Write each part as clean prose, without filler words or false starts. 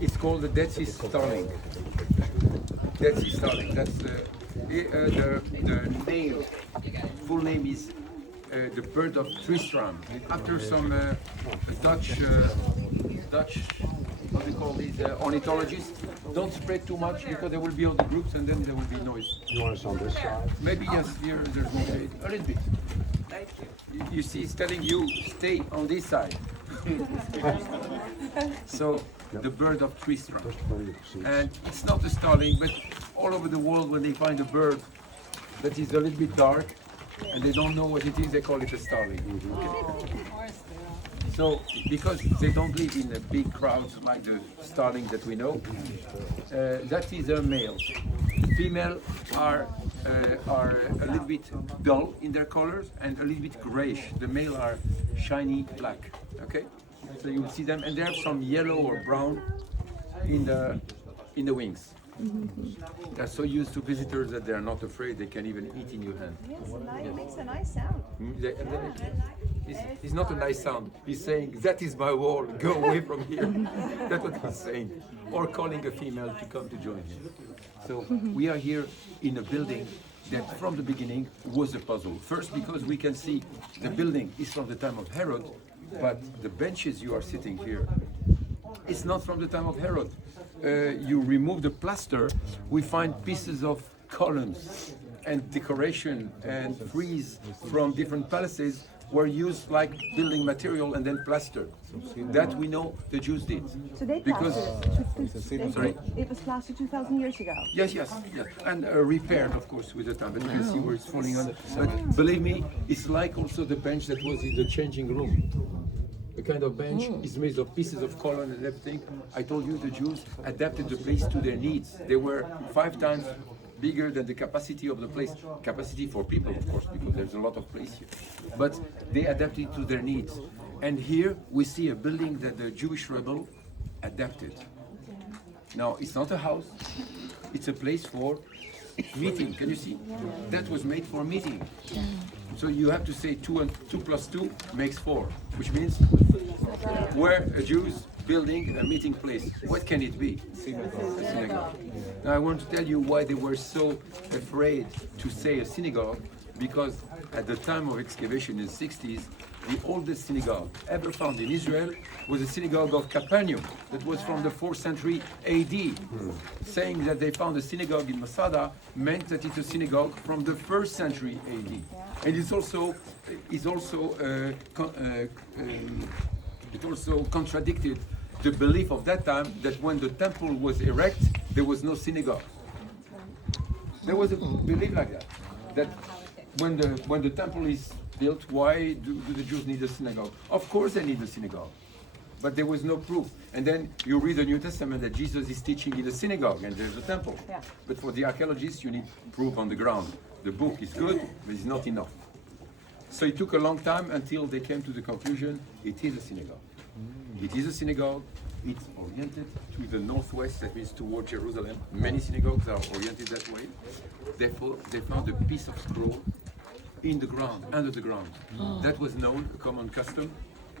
It's called the Dead Sea Starling. Dead Sea Starling. That's the name. Full name is the bird of Tristram. After some Dutch, what we call these ornithologists, don't spread too much because there will be other groups and then there will be noise. You want us on this side? Maybe yes, here there's no shade. A little bit. You see, it's telling you stay on this side. So the bird of Tristram, and it's not a starling, but all over the world when they find a bird that is a little bit dark and they don't know what it is, they call it a starling. So because they don't live in big crowds like the starling that we know, that is a male. Female are a little bit dull in their colors and a little bit grayish. The male are shiny black. Okay, so you will see them, and they have some yellow or brown in the wings. They're so used to visitors that they are not afraid. They can even eat in your hand. Yes, it makes a nice sound. It's not a nice sound. He's saying, that is my wall, go away from here. That's what he's saying. Or calling a female to come to join him. So we are here in a building that from the beginning was a puzzle. First, because we can see the building is from the time of Herod, but the benches you are sitting here, it's not from the time of Herod. You remove the plaster, we find pieces of columns and decoration and frieze from different palaces were used like building material and then plastered. That we know the Jews did. So they Sorry? It was plastered 2,000 years ago. Yes, and repaired, of course, with the time. But you can see where it's falling on. But believe me, it's like also the bench that was in the changing room. The kind of bench is made of pieces of column and everything. I told you the Jews adapted the place to their needs. They were 5 times bigger than the capacity of the place. Capacity for people, of course, because there's a lot of place here. But they adapted to their needs. And here we see a building that the Jewish rebel adapted. Now, it's not a house. It's a place for meeting. Can you see? That was made for meeting. So you have to say 2 and 2 plus 2 makes 4, which means where a Jew's building a meeting place. What can it be? A synagogue. Now I want to tell you why they were so afraid to say a synagogue, because at the time of excavation in the 60s, the oldest synagogue ever found in Israel was the synagogue of Capernaum that was from the 4th century AD. Saying that they found a synagogue in Masada meant that it's a synagogue from the 1st century AD. And it also contradicted the belief of that time that when the temple was erect, there was no synagogue. There was a belief like that, that when the temple is built, why do the Jews need a synagogue? Of course they need a synagogue, but there was no proof. And then you read the New Testament that Jesus is teaching in a synagogue and there's a temple. Yeah. But for the archaeologists, you need proof on the ground. The book is good, but it's not enough. So it took a long time until they came to the conclusion, it is a synagogue. It is a synagogue. It's oriented to the northwest, that means toward Jerusalem. Many synagogues are oriented that way. Therefore, they found a piece of scroll in the ground, under the ground. That was known, a common custom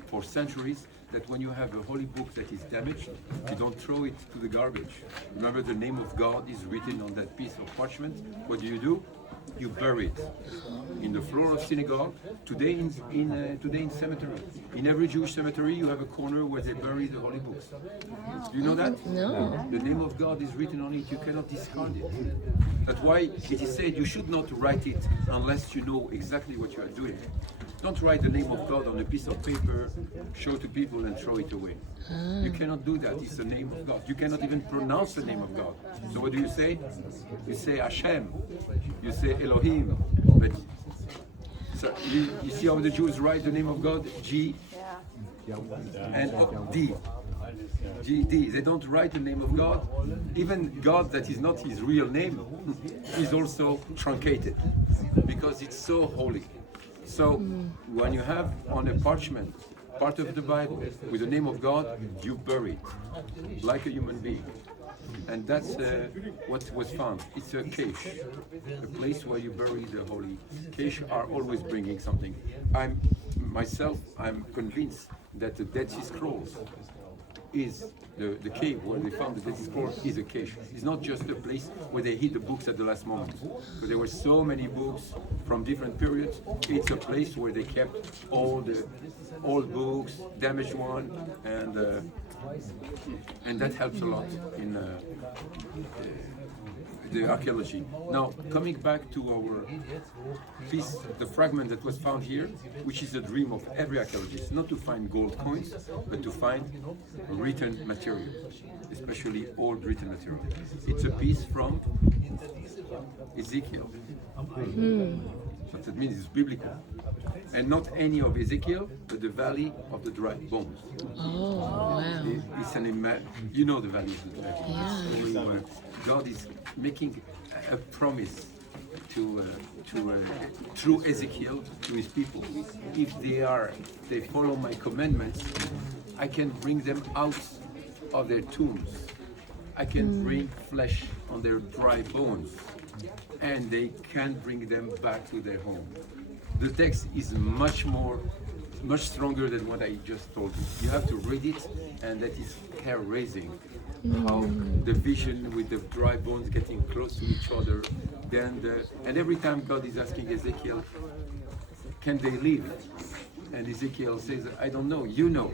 for centuries, that when you have a holy book that is damaged, you don't throw it to the garbage. Remember, the name of God is written on that piece of parchment. What do? You bury it in the floor of synagogue. Today in cemetery, in every Jewish cemetery, you have a corner where they bury the holy books. Do you know that? No. The name of God is written on it. You cannot discard it. That's why it is said you should not write it unless you know exactly what you are doing. Don't write the name of God on a piece of paper, show to people and throw it away. You cannot do that. It's the name of God. You cannot even pronounce the name of God. So what do you say? You say Hashem. You say Elohim. But so you see how the Jews write the name of God? G and D. G-D. They don't write the name of God. Even God that is not his real name is also truncated because it's so holy. So when you have on a parchment part of the Bible with the name of God, you bury it like a human being. And that's what was found. It's a cache, a place where you bury the holy. Cache are always bringing something. I'm convinced that the Dead Sea Scrolls is the cave where they found the Dead Sea Scrolls is a cache. It's not just a place where they hid the books at the last moment. Because there were so many books from different periods. It's a place where they kept all the old books, damaged one, and that helps a lot in the archaeology. Now, coming back to our piece, the fragment that was found here, which is a dream of every archaeologist, not to find gold coins, but to find written material, especially old written material. It's a piece from Ezekiel. What that means is biblical. And not any of Ezekiel, but the valley of the dry bones. Oh, wow. It's you know the valley of the dry bones. Yeah. Where God is making a promise through Ezekiel to his people. If they follow my commandments, I can bring them out of their tombs. I can bring flesh on their dry bones, and they can bring them back to their home. The text is much stronger than what I just told you. You have to read it, and that is hair-raising. How the vision with the dry bones getting close to each other, and every time God is asking Ezekiel, can they live? And Ezekiel says, I don't know, you know.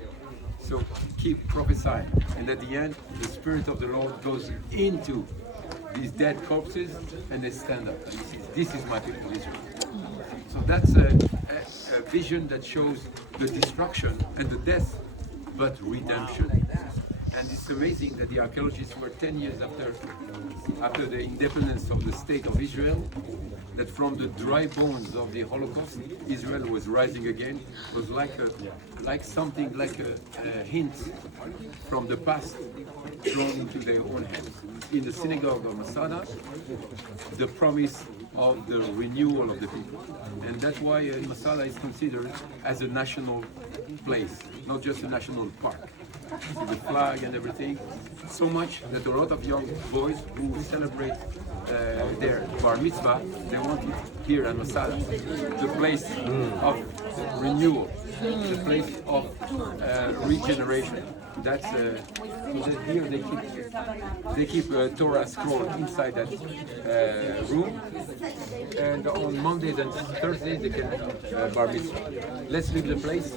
So keep prophesying. And at the end, the Spirit of the Lord goes into these dead corpses, and they stand up. And he says, this is my people Israel. So that's a vision that shows the destruction and the death, but redemption. And it's amazing that the archaeologists were 10 years after the independence of the state of Israel, that from the dry bones of the Holocaust, Israel was rising again. It was like a hint from the past thrown into their own hands. In the synagogue of Masada, the promise of the renewal of the people. And that's why Masada is considered as a national place, not just a national park. The flag and everything, so much that a lot of young boys who celebrate their bar mitzvah, they want it here at Masada, the place of renewal, the place of regeneration. That's here they keep a Torah scroll inside that room, and on Mondays and Thursdays they can bar mitzvah. Let's leave the place.